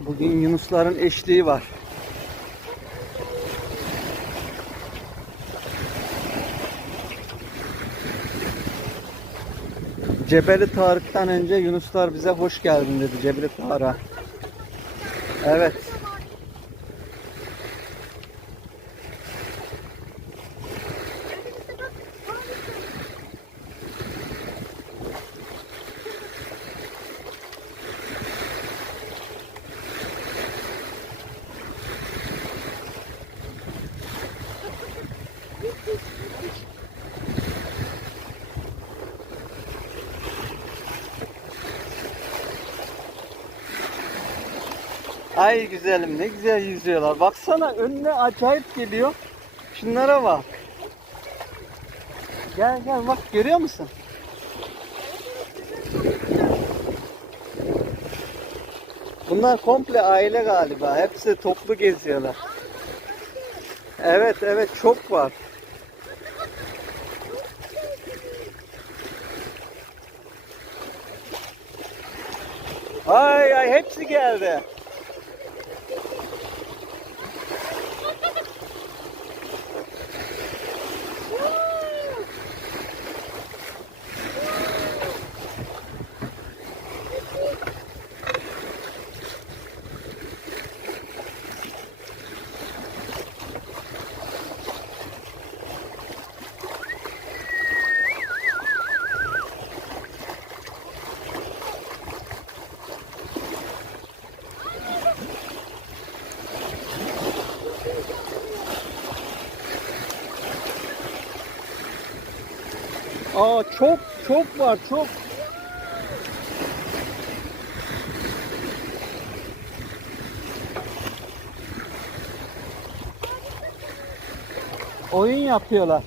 Bugün Yunusların eşliği var. Cebeli Tarık'tan önce Yunuslar bize hoş geldin dedi Cebeli Tarık'a. Evet. Ay güzelim ne güzel yüzüyorlar. Baksana önüne acayip geliyor. Şunlara bak. Gel gel bak görüyor musun? Bunlar komple aile galiba. Hepsi toplu geziyorlar. Evet evet çok var. Ay ay hepsi geldi. Aa çok çok var çok. Oyun yapıyorlar.